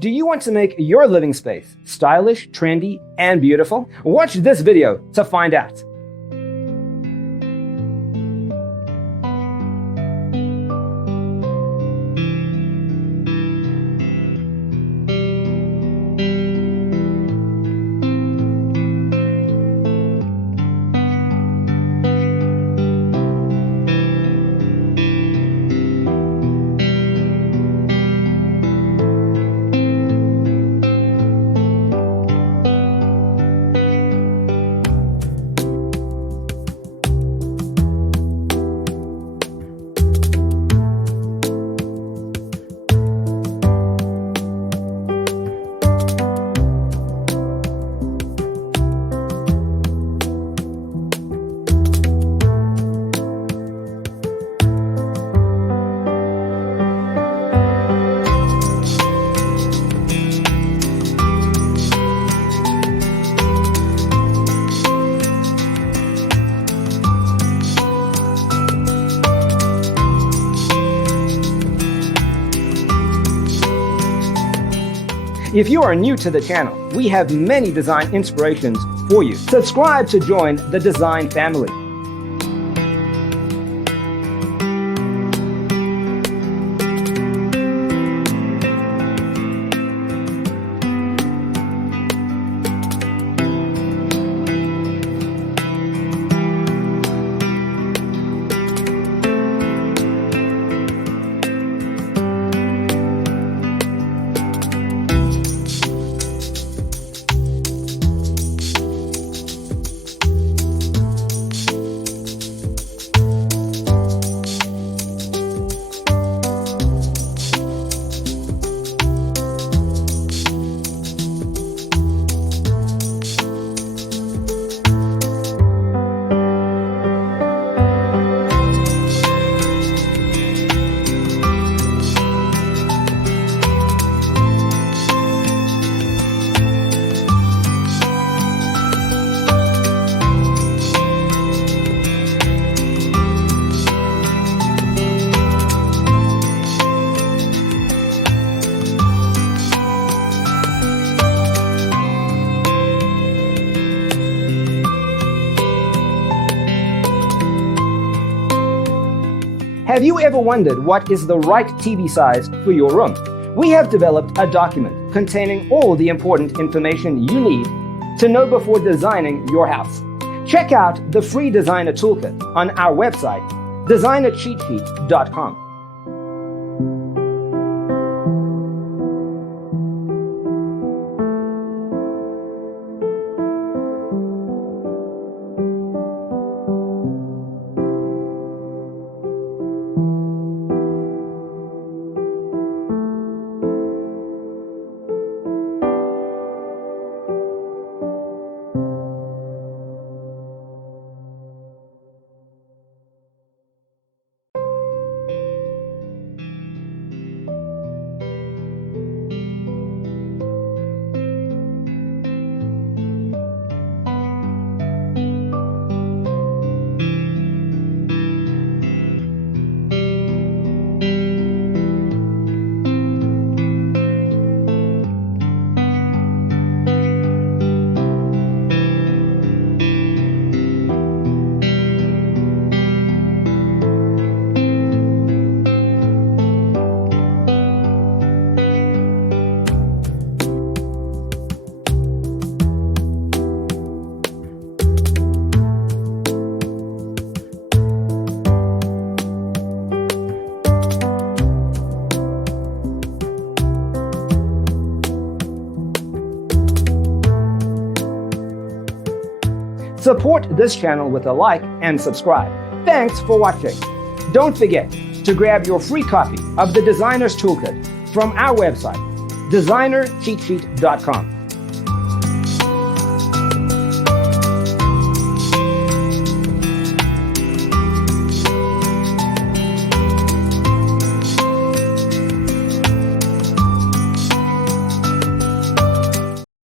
Do you want to make your living space stylish, trendy, and beautiful? Watch this video to find out. If you are new to the channel, we have many design inspirations for you. Subscribe to join the design family. Have you ever wondered what is the right TV size for your room? We have developed a document containing all the important information you need to know before designing your house. Check out the free designer toolkit on our website, designercheatsheet.com. Support this channel with a like and subscribe. Thanks for watching. Don't forget to grab your free copy of the Designer's Toolkit from our website, designercheatsheet.com.